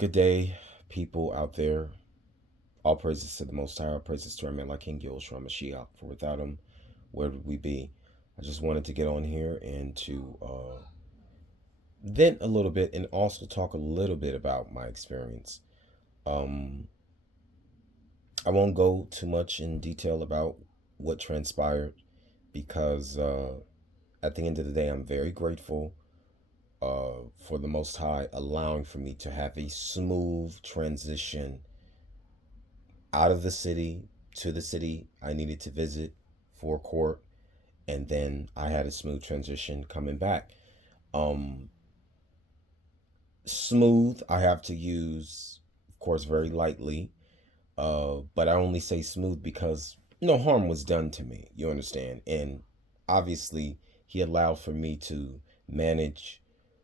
Good day, people out there. All praises to the Most High. All praises to our man like King Yoshua Mashiach. For without him, where would we be? I just wanted to get on here and to vent a little bit and also talk a little bit about my experience. Um, I won't go too much in detail about what transpired because at the end of the day, I'm very grateful for the Most High allowing for me to have a smooth transition out of the city to the city I needed to visit for court, and then I had a smooth transition coming back. Um, Smooth, I have to use, of course, very lightly, but I only say smooth because no harm was done to me. You understand? And obviously, he allowed for me to manage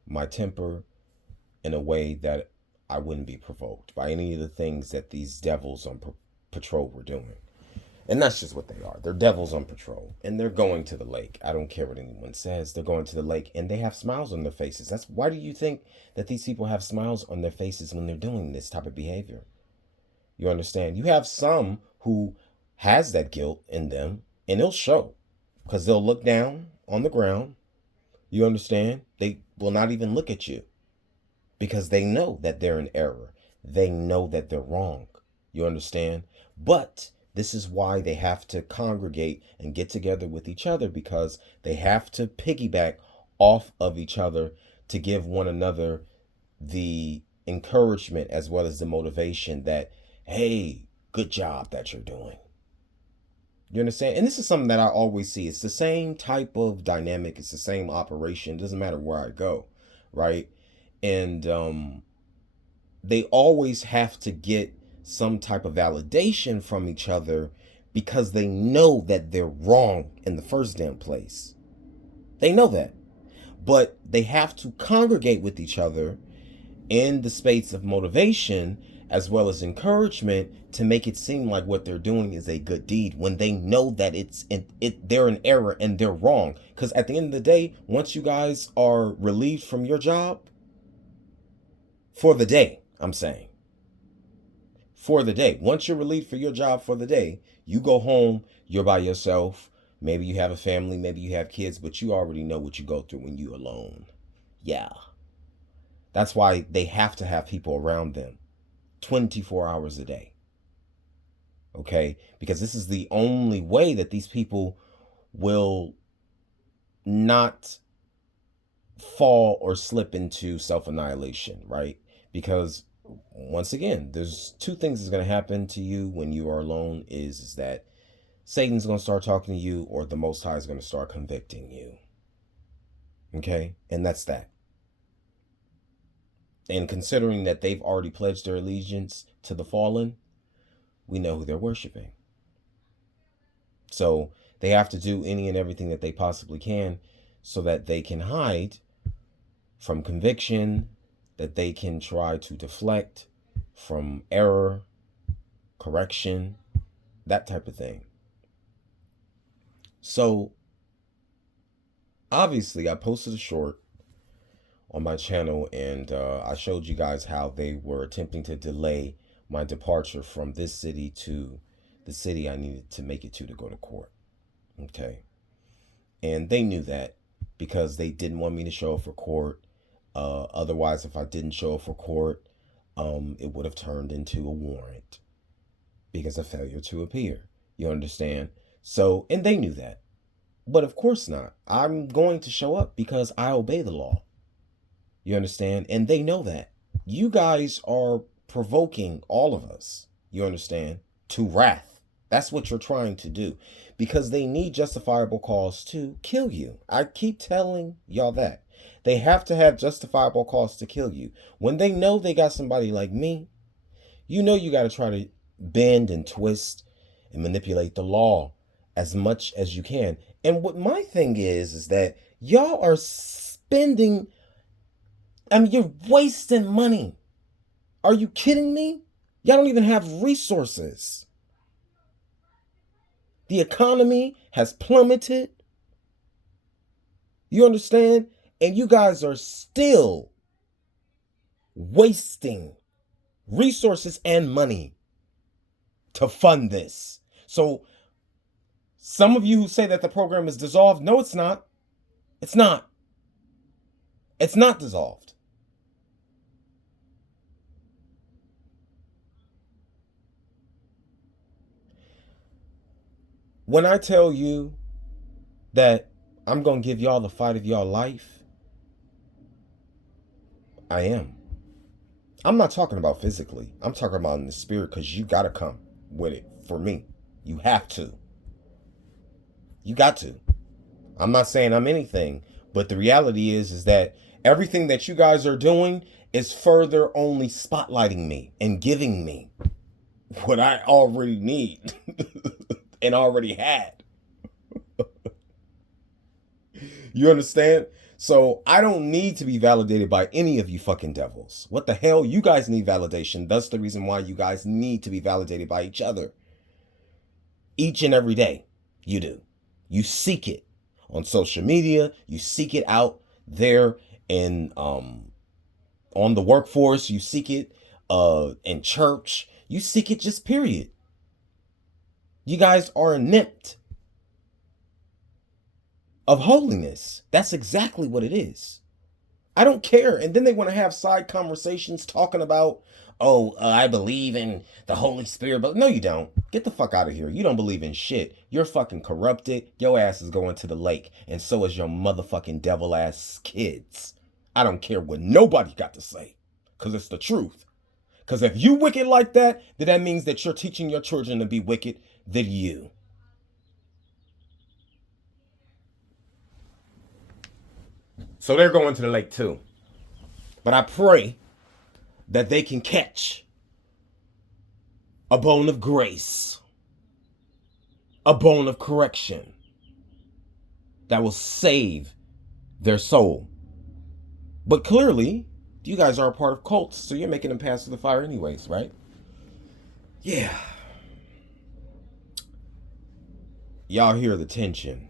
my temper in a way that I wouldn't be provoked by any of the things that these devils on patrol were doing. And that's just what they are. They're devils on patrol. And they're going to the lake. I don't care what anyone says. They're going to the lake and they have smiles on their faces. That's why do you think that these people have smiles on their faces when they're doing this type of behavior? You understand? You have some who has that guilt in them and it'll show because they'll look down on the ground. You understand? They will not even look at you because they know that they're in error. They know that they're wrong. You understand? But this is why they have to congregate and get together with each other because they have to piggyback off of each other to give one another the encouragement as well as the motivation that, hey, good job that you're doing. You understand? And this is something that I always see. It's the same type of dynamic. It's the same operation. It doesn't matter where I go, right? And they always have to get some type of validation from each other because they know that they're wrong in the first damn place. They know that. But they have to congregate with each other in the space of motivation as well as encouragement to make it seem like what they're doing is a good deed when they know that they're in error and they're wrong. Because at the end of the day, once you guys are relieved from your job for the day, I'm saying, for the day. Once you're relieved for your job for the day, you go home, you're by yourself. Maybe you have a family, maybe you have kids, but you already know what you go through when you're alone. Yeah. That's why they have to have people around them 24 hours a day. Okay? Because this is the only way that these people will not fall or slip into self-annihilation, right? Because once again, there's two things that's going to happen to you when you are alone is that Satan's going to start talking to you or the Most High is going to start convicting you. Okay? And that's that. And considering that they've already pledged their allegiance to the fallen, we know who they're worshiping. So they have to do any and everything that they possibly can so that they can hide from conviction, that they can try to deflect from error, correction, that type of thing. So obviously I posted a short on my channel and I showed you guys how they were attempting to delay my departure from this city to the city I needed to make it to go to court. Okay. And they knew that because they didn't want me to show up for court. Otherwise, if I didn't show up for court, it would have turned into a warrant because of failure to appear. You understand? So, and they knew that. But of course not. I'm going to show up because I obey the law. You understand? And they know that. You guys are provoking all of us, you understand, to wrath. That's what you're trying to do because they need justifiable cause to kill you. I keep telling y'all that. They have to have justifiable cause to kill you. When they know they got somebody like me, you know you got to try to bend and twist and manipulate the law as much as you can. And what my thing is that y'all are spending, you're wasting money. Are you kidding me? Y'all don't even have resources. The economy has plummeted. You understand? And you guys are still wasting resources and money to fund this. So some of you who say that the program is dissolved, no, it's not. It's not. It's not dissolved. When I tell you that I'm going to give y'all the fight of y'all life, I am. I'm not talking about physically. I'm talking about in the spirit, because you got to come with it for me. You have to. You got to. I'm not saying I'm anything, but the reality is that everything that you guys are doing is further only spotlighting me and giving me what I already need and already had. You understand? So I don't need to be validated by any of you fucking devils. What the hell? You guys need validation. That's the reason why you guys need to be validated by each other. Each and every day. You do. You seek it on social media. You seek it out there in on the workforce. You seek it in church. You seek it just period. You guys are inept of holiness. That's exactly what it is. I don't care. And then they want to have side conversations talking about, oh, I believe in the Holy Spirit. But no, you don't. Get the fuck out of here. You don't believe in shit. You're fucking corrupted. Your ass is going to the lake. And so is your motherfucking devil ass kids. I don't care what nobody got to say. Because it's the truth. Because if you wicked like that, then that means that you're teaching your children to be wicked than you. So they're going to the lake too. But I pray that they can catch a bone of grace, a bone of correction that will save their soul. But clearly, you guys are a part of cults, so you're making them pass through the fire anyways, right? Yeah. Y'all hear the tension.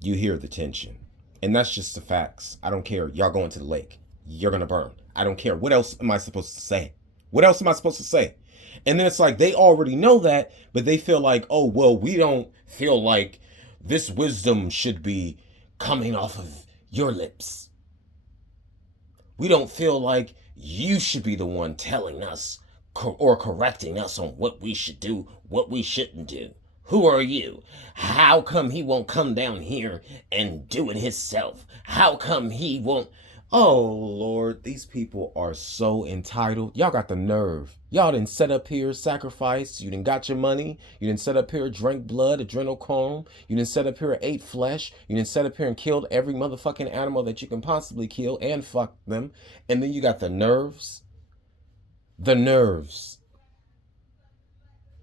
You hear the tension. And that's just the facts. I don't care. Y'all going to the lake. You're going to burn. I don't care. What else am I supposed to say? What else am I supposed to say? And then it's like they already know that, but they feel like, oh, well, we don't feel like this wisdom should be coming off of your lips. We don't feel like you should be the one telling us or correcting us on what we should do, what we shouldn't do. Who are you? How come he won't come down here and do it himself? How come he won't? Oh, Lord, these people are so entitled. Y'all got the nerve. Y'all didn't set up here, sacrifice. You didn't got your money. You didn't set up here, drank blood, adrenochrome. You didn't set up here, ate flesh. You didn't set up here and killed every motherfucking animal that you can possibly kill and fuck them. And then you got the nerves. The nerves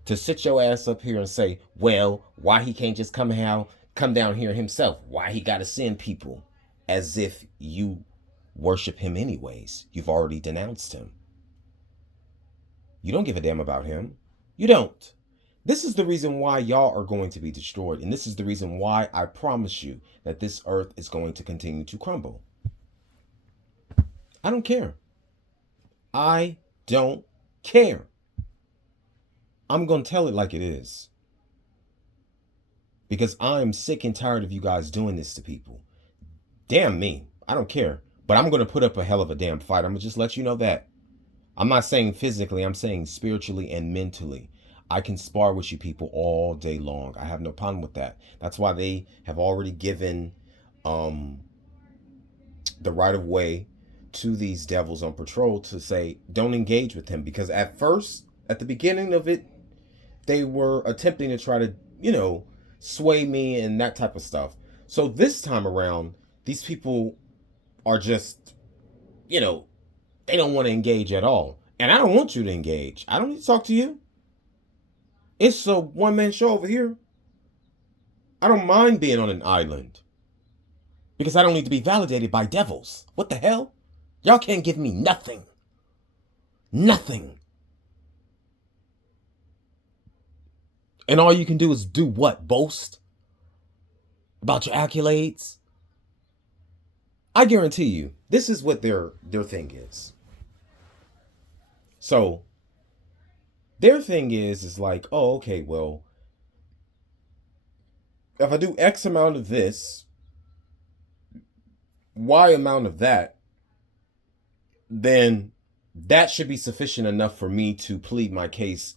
to sit your ass up here and say, well, why he can't just come down here himself? Why he got to send people? As if you worship him anyways. You've already denounced him. You don't give a damn about him. You don't. This is the reason why y'all are going to be destroyed. And this is the reason why I promise you that this earth is going to continue to crumble. I don't care. I don't care. I'm going to tell it like it is. Because I'm sick and tired of you guys doing this to people. Damn me. I don't care. But I'm going to put up a hell of a damn fight. I'm going to just let you know that. I'm not saying physically. I'm saying spiritually and mentally. I can spar with you people all day long. I have no problem with that. That's why they have already given the right of way to these devils on patrol to say, don't engage with him. Because at first, at the beginning of it, they were attempting to try to, sway me and that type of stuff. So this time around, these people are just, they don't want to engage at all. And I don't want you to engage. I don't need to talk to you. It's a one-man show over here. I don't mind being on an island. Because I don't need to be validated by devils. What the hell? Y'all can't give me nothing. Nothing. And all you can do is do what? Boast? About your accolades? I guarantee you, this is what their thing is. So their thing is like, oh, okay, well, if I do X amount of this, Y amount of that, then that should be sufficient enough for me to plead my case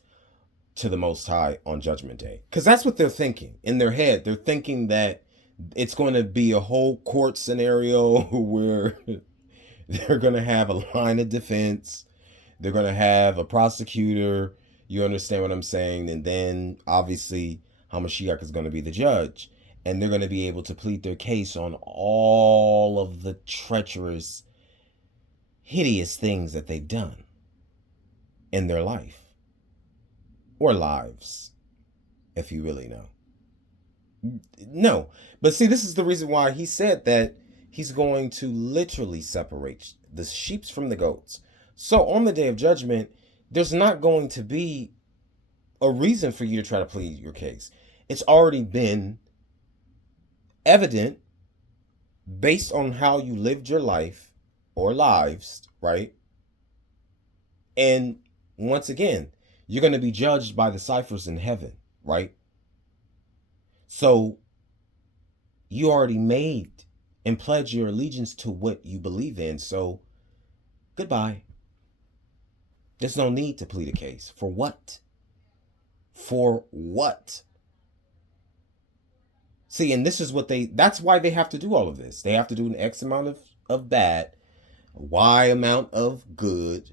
to the Most High on Judgment Day. Because that's what they're thinking in their head. They're thinking that it's going to be a whole court scenario where they're going to have a line of defense, they're going to have a prosecutor. You understand what I'm saying? And then obviously Hamashiach is going to be the judge. And they're going to be able to plead their case on all of the treacherous, hideous things that they've done in their life or lives, if you really know. No, but see, this is the reason why he said that he's going to literally separate the sheep from the goats. So on the day of judgment, there's not going to be a reason for you to try to plead your case. It's already been evident based on how you lived your life or lives, right? And once again, you're going to be judged by the ciphers in heaven, right? So you already made and pledged your allegiance to what you believe in. So goodbye. There's no need to plead a case. For what? For what? See, and this is what that's why they have to do all of this. They have to do an X amount of bad, a Y amount of good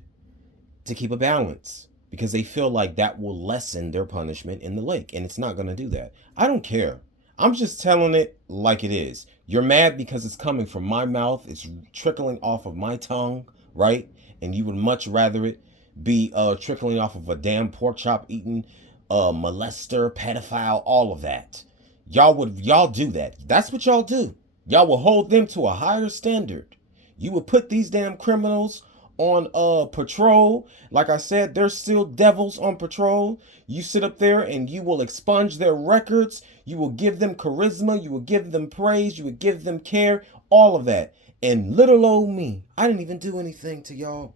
to keep a balance. Because they feel like that will lessen their punishment in the lake. And it's not going to do that. I don't care. I'm just telling it like it is. You're mad because it's coming from my mouth. It's trickling off of my tongue, right? And you would much rather it be trickling off of a damn pork chop eating molester, pedophile, all of that. Y'all do that. That's what y'all do. Y'all will hold them to a higher standard. You will put these damn criminals on patrol. Like I said, there's still devils on patrol. You sit up there and you will expunge their records. You will give them charisma. You will give them praise. You will give them care. All of that. And little old me, I didn't even do anything to y'all.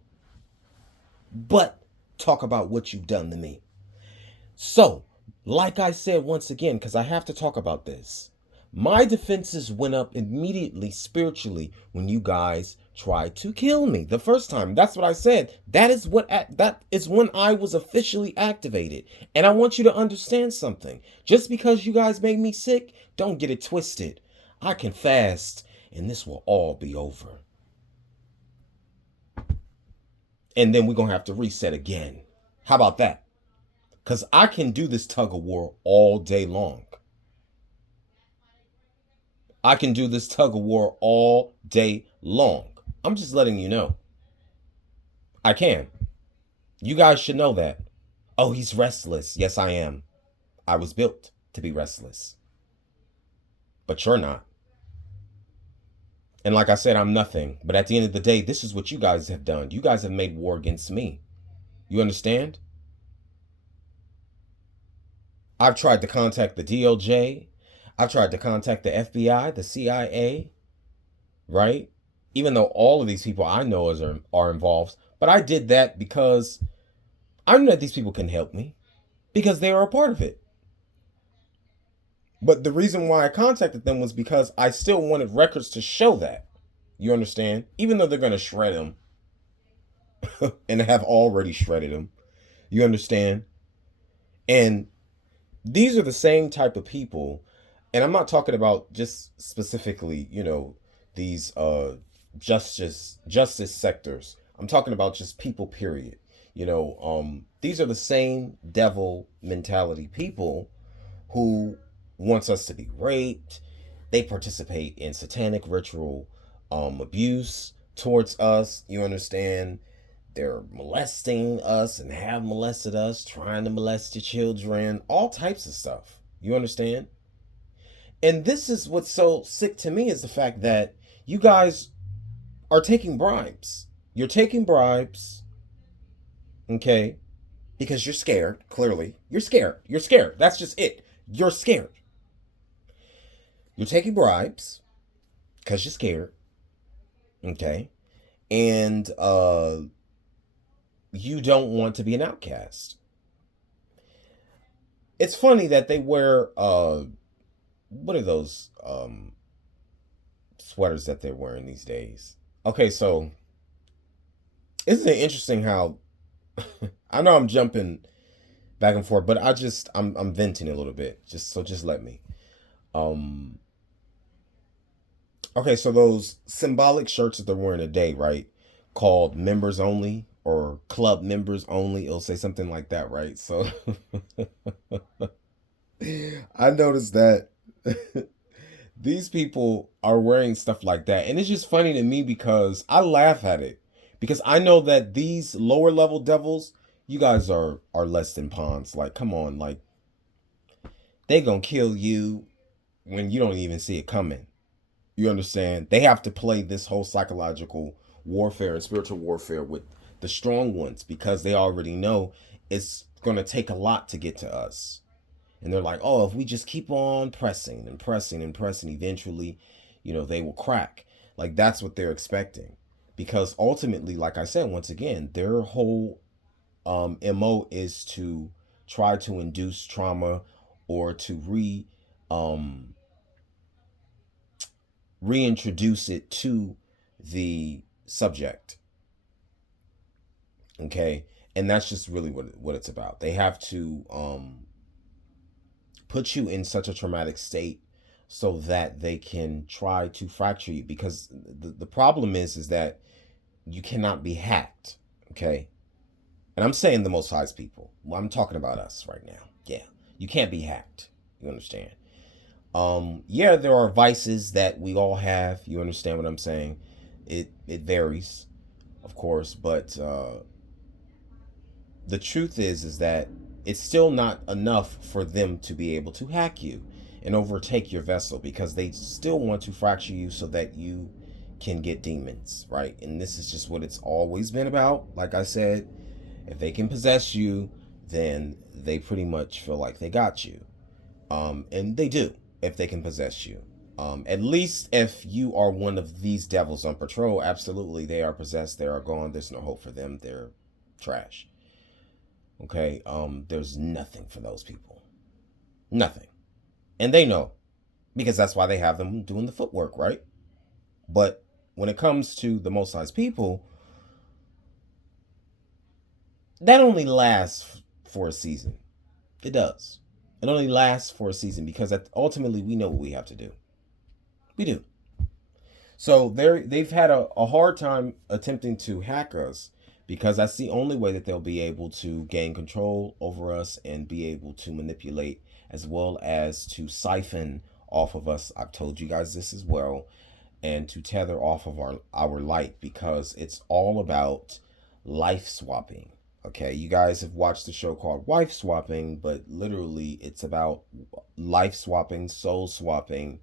But talk about what you've done to me. So, like I said once again, because I have to talk about this. My defenses went up immediately spiritually when you guys tried to kill me the first time. That's what I said. That is when I was officially activated. And I want you to understand something. Just because you guys made me sick, don't get it twisted. I can fast and this will all be over. And then we're going to have to reset again. How about that? Because I can do this tug of war all day long. I can do this tug of war all day long. I'm just letting you know. I can. You guys should know that. Oh, he's restless. Yes, I am. I was built to be restless. But you're not. And like I said, I'm nothing. But at the end of the day, this is what you guys have done. You guys have made war against me. You understand? I've tried to contact the DOJ. I've tried to contact the FBI, the CIA, right? Even though all of these people I know are involved. But I did that because I know that these people can help me because they are a part of it. But the reason why I contacted them was because I still wanted records to show that. You understand? Even though they're going to shred them and have already shredded them. You understand? And these are the same type of people. And I'm not talking about just specifically, these justice sectors. I'm talking about just people, period. These are the same devil mentality people who wants us to be raped. They participate in satanic ritual abuse towards us. You understand? They're molesting us and have molested us, trying to molest your children, all types of stuff. You understand? And this is what's so sick to me is the fact that you guys are taking bribes. You're taking bribes, okay? Because you're scared, clearly. You're scared. You're scared. That's just it. You're scared. You're taking bribes because you're scared, okay? And you don't want to be an outcast. It's funny that they wear what are those sweaters that they're wearing these days? Okay, so isn't it interesting how I know I'm jumping back and forth, but I'm venting a little bit. Just let me. Um okay, so those symbolic shirts that they're wearing today, right? Called members only or club members only. It'll say something like that, right? So I noticed that these people are wearing stuff like that. And it's just funny to me because I laugh at it. Because I know that these lower level devils, you guys are less than pawns. Like, come on, like they gonna kill you when you don't even see it coming. You understand? They have to play this whole psychological warfare and spiritual warfare with the strong ones because they already know it's gonna take a lot to get to us. And they're like, oh, if we just keep on pressing and pressing and pressing, eventually, they will crack. Like that's what they're expecting. Because ultimately, like I said, once again, their whole MO is to try to induce trauma or to um, reintroduce it to the subject. Okay. And that's just really what it's about. They have to put you in such a traumatic state so that they can try to fracture you because the problem is that you cannot be hacked. Okay. And I'm saying the most highest people. Well, I'm talking about us right now. Yeah. You can't be hacked. You understand? Yeah, there are vices that we all have. You understand what I'm saying? It varies, of course, but the truth is that it's still not enough for them to be able to hack you and overtake your vessel because they still want to fracture you so that you can get demons, right? And this is just what it's always been about. Like I said, if they can possess you, then they pretty much feel like they got you. And they do if they can possess you. At least if you are one of these devils on patrol, absolutely they are possessed, they are gone, there's no hope for them, they're trash. Okay, there's nothing for those people. Nothing. And they know because that's why they have them doing the footwork, right? But when it comes to the most high's people, that only lasts for a season. It does. It only lasts for a season because ultimately we know what we have to do. We do. So they've had a hard time attempting to hack us because that's the only way that they'll be able to gain control over us and be able to manipulate as well as to siphon off of us. I've told you guys this as well, and to tether off of our light because it's all about life swapping. Okay, you guys have watched the show called Wife Swapping, but literally it's about life swapping, soul swapping,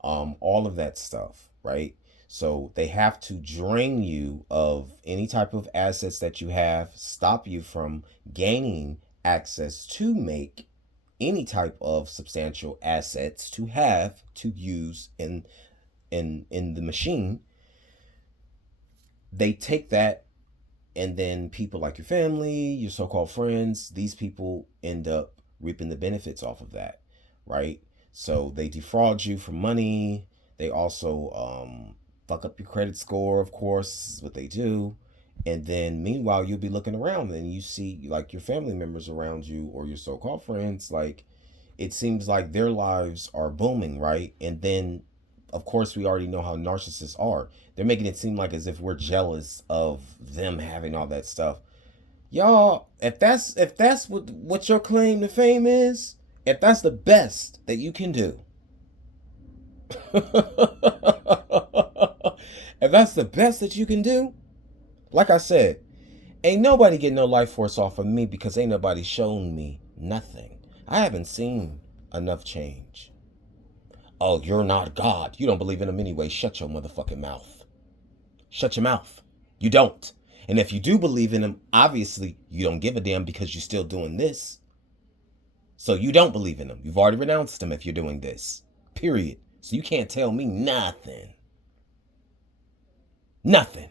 all of that stuff, right? So they have to drain you of any type of assets that you have, stop you from gaining access to make any type of substantial assets to have to use in the machine. They take that, and then people like your family, your so-called friends, these people end up reaping the benefits off of that, right? So they defraud you for money. They also fuck up your credit score, of course. This is what they do. And then meanwhile, you'll be looking around and you see like your family members around you or your so-called friends, like it seems like their lives are booming, right? And then of course we already know how narcissists are. They're making it seem like as if we're jealous of them having all that stuff. Y'all, if that's what your claim to fame is, if that's the best that you can do, if that's the best that you can do, like I said, ain't nobody getting no life force off of me because ain't nobody shown me nothing. I haven't seen enough change. Oh, you're not God. You don't believe in him anyway. Shut your motherfucking mouth. Shut your mouth. You don't. And if you do believe in him, obviously you don't give a damn because you're still doing this. So you don't believe in him. You've already renounced him if you're doing this. Period. So you can't tell me nothing. Nothing.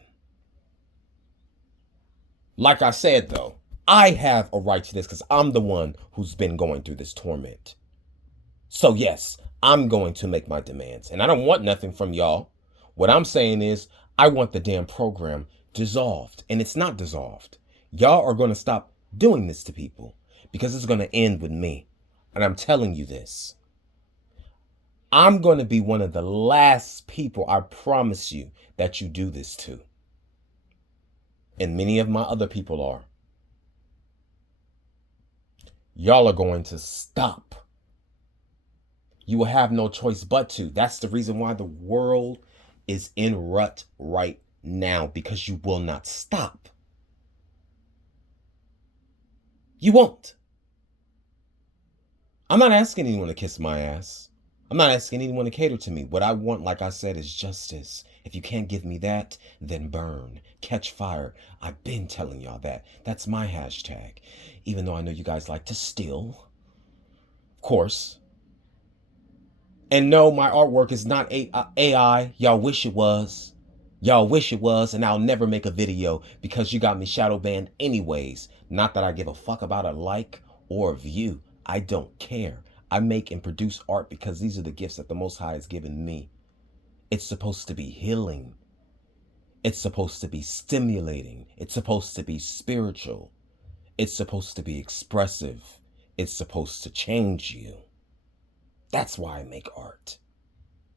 Like I said, though, I have a right to this because I'm the one who's been going through this torment. So, yes, I'm going to make my demands. And I don't want nothing from y'all. What I'm saying is, I want the damn program dissolved. And it's not dissolved. Y'all are going to stop doing this to people because it's going to end with me. And I'm telling you this. I'm going to be one of the last people, I promise you, that you do this to. And many of my other people are. Y'all are going to stop. You will have no choice but to. That's the reason why the world is in rut right now, because you will not stop. You won't. I'm not asking anyone to kiss my ass. I'm not asking anyone to cater to me. What I want, like I said, is justice. If you can't give me that, then burn. Catch fire. I've been telling y'all that. That's my hashtag. Even though I know you guys like to steal. Of course. And no, my artwork is not AI. Y'all wish it was. Y'all wish it was, and I'll never make a video because you got me shadow banned anyways. Not that I give a fuck about a like or a view. I don't care. I make and produce art because these are the gifts that the Most High has given me. It's supposed to be healing. It's supposed to be stimulating. It's supposed to be spiritual. It's supposed to be expressive. It's supposed to change you. That's why I make art.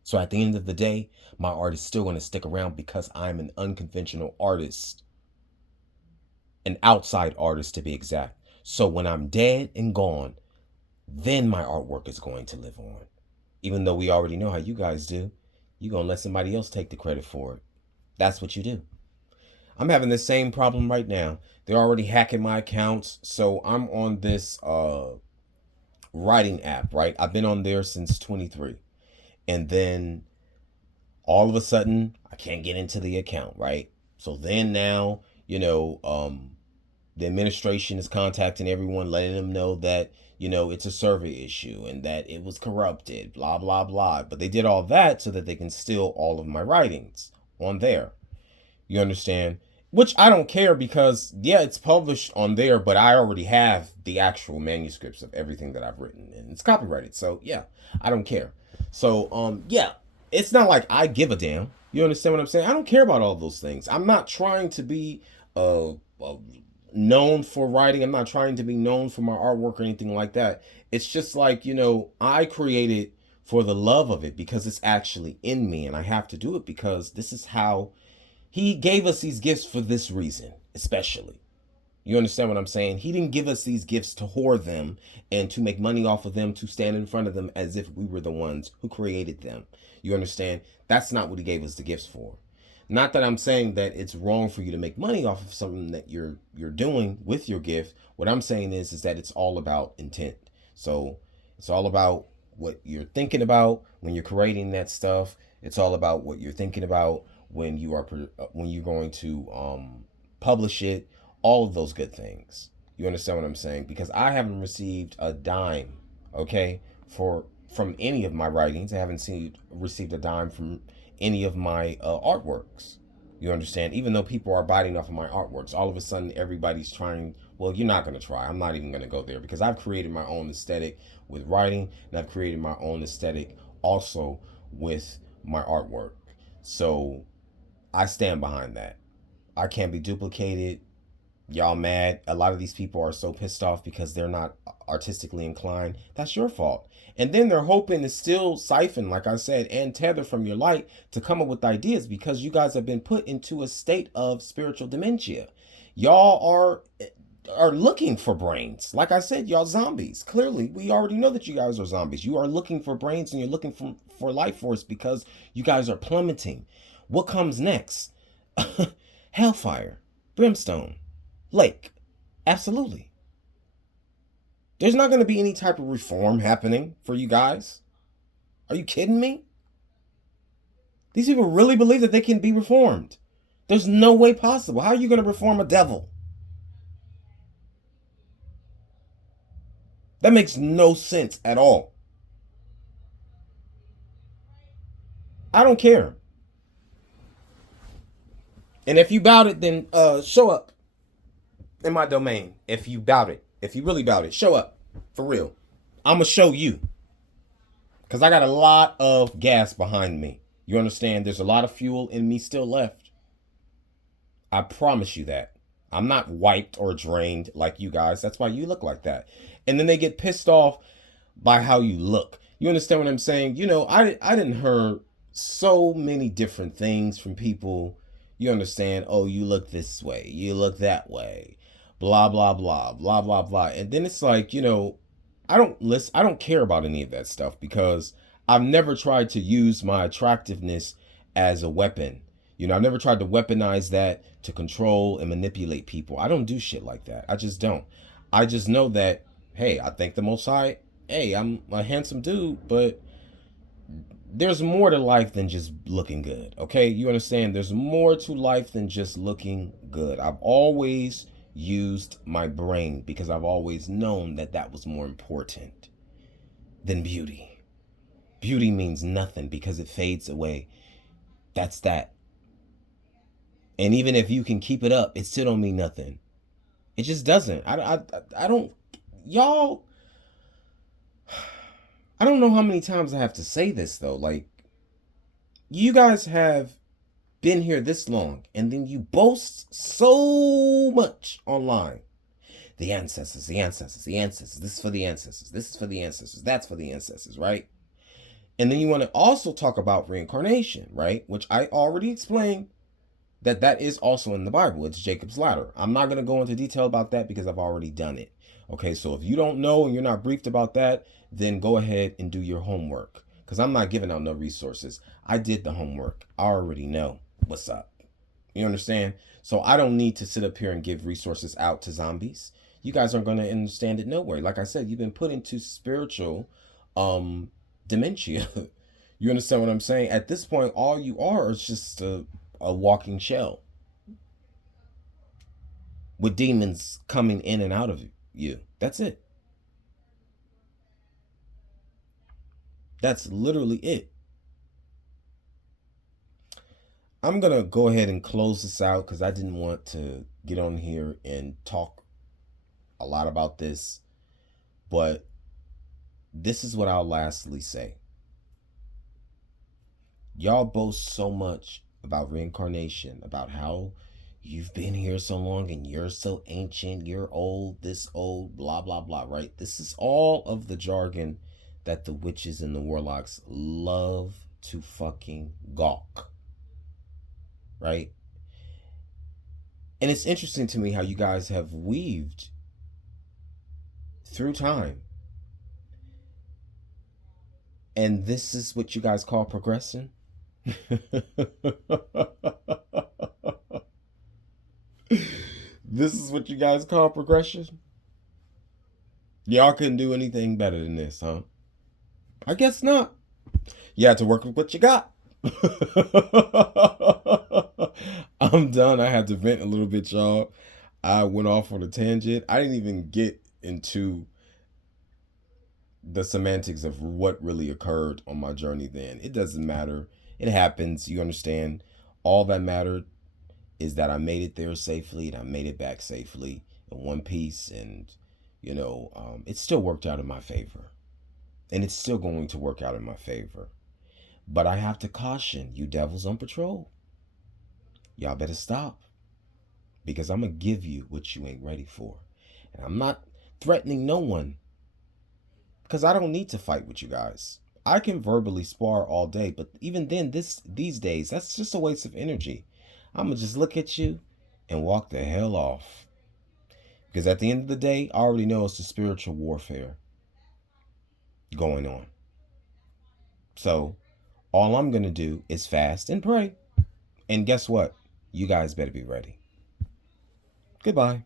So at the end of the day, my art is still going to stick around because I'm an unconventional artist. An outside artist, to be exact. So when I'm dead and gone, then my artwork is going to live on. Even though we already know how you guys do. You're going to let somebody else take the credit for it. That's what you do. I'm having the same problem right now. They're already hacking my accounts. So I'm on this writing app, right? I've been on there since 23. And then all of a sudden, I can't get into the account, right? So then now, the administration is contacting everyone, letting them know that, it's a server issue and that it was corrupted, blah, blah, blah. But they did all that so that they can steal all of my writings on there. You understand? Which I don't care because, yeah, it's published on there, but I already have the actual manuscripts of everything that I've written and it's copyrighted. So, yeah, I don't care. So, yeah, it's not like I give a damn. You understand what I'm saying? I don't care about all those things. I'm not trying to be known for writing. I'm not trying to be known for my artwork or anything like that. It's just like, I created for the love of it because it's actually in me and I have to do it because this is how he gave us these gifts for this reason, especially. You understand what I'm saying? He didn't give us these gifts to hoard them and to make money off of them, to stand in front of them as if we were the ones who created them. You understand? That's not what he gave us the gifts for. Not that I'm saying that it's wrong for you to make money off of something that you're doing with your gift. What I'm saying is that it's all about intent. So it's all about what you're thinking about when you're creating that stuff. It's all about what you're thinking about when you're going to publish it. All of those good things. You understand what I'm saying? Because I haven't received a dime, okay, from any of my writings. I haven't received a dime from any of my artworks. You understand? Even though people are biting off of my artworks, all of a sudden everybody's trying. Well, you're not going to try. I'm not even going to go there because I've created my own aesthetic with writing and I've created my own aesthetic also with my artwork. So I stand behind that. I can't be duplicated. Y'all mad. A lot of these people are so pissed off because they're not artistically inclined. That's your fault. And then they're hoping to still siphon, like I said, and tether from your light to come up with ideas because you guys have been put into a state of spiritual dementia. Y'all are looking for brains. Like I said, y'all zombies. Clearly, we already know that you guys are zombies. You are looking for brains and you're looking for life force because you guys are plummeting. What comes next? Hellfire, brimstone, lake. Absolutely. There's not going to be any type of reform happening for you guys. Are you kidding me? These people really believe that they can be reformed. There's no way possible. How are you going to reform a devil? That makes no sense at all. I don't care. And if you bout it, then show up. in my domain if you doubt it. If you really doubt it, show up. For real. I'm going to show you. Because I got a lot of gas behind me. You understand? There's a lot of fuel in me still left. I promise you that. I'm not wiped or drained like you guys. That's why you look like that. And then they get pissed off by how you look. You understand what I'm saying? You know, I didn't hear so many different things from people. You understand? Oh, you look this way. You look that way. Blah blah blah blah blah blah. And then it's like, you know, I don't listen. I don't care about any of that stuff because I've never tried to use my attractiveness as a weapon. You know, I've never tried to weaponize that to control and manipulate people. I don't do shit like that. I just don't. I just know that, hey, I thank the Most High. Hey, I'm a handsome dude, but there's more to life than just looking good. Okay? You understand? There's more to life than just looking good. I've always used my brain because I've always known that that was more important than beauty. Beauty means nothing because it fades away. That's that. And even if you can keep it up, it still don't mean nothing. It just doesn't. I don't, y'all, I don't know how many times I have to say this though. Like, you guys have been here this long and then you boast so much online. The ancestors, the ancestors, the ancestors. This is for the ancestors. This is for the ancestors. That's for the ancestors, right? And then you want to also talk about reincarnation, right? Which I already explained that is also in the Bible. It's Jacob's ladder. I'm not going to go into detail about that because I've already done it. Okay, so if you don't know and you're not briefed about that, then go ahead and do your homework because I'm not giving out no resources. I did the homework. I already know what's up. You understand? So I don't need to sit up here and give resources out to zombies. You guys aren't going to understand it nowhere. Like I said, you've been put into spiritual dementia. You understand what I'm saying? At this point, all you are is just a walking shell with demons coming in and out of you. That's it. That's literally it. I'm going to go ahead and close this out because I didn't want to get on here and talk a lot about this. But this is what I'll lastly say. Y'all boast so much about reincarnation, about how you've been here so long and you're so ancient, you're old, this old, blah, blah, blah, right? This is all of the jargon that the witches and the warlocks love to fucking gawk, right? And it's interesting to me how you guys have weaved through time. And this is what you guys call progression. This is what you guys call progression? Y'all couldn't do anything better than this, huh? I guess not. You had to work with what you got. I'm done. I had to vent a little bit, y'all. I went off on a tangent. I didn't even get into the semantics of what really occurred on my journey then. It doesn't matter. It happens. You understand? All that mattered is that I made it there safely and I made it back safely in one piece. And, you know, it still worked out in my favor. And it's still going to work out in my favor. But I have to caution you devils on patrol. Y'all better stop. Because I'm going to give you what you ain't ready for. And I'm not threatening no one. Because I don't need to fight with you guys. I can verbally spar all day. But even then, these days, that's just a waste of energy. I'm going to just look at you and walk the hell off. Because at the end of the day, I already know it's the spiritual warfare going on. So all I'm going to do is fast and pray. And guess what? You guys better be ready. Goodbye.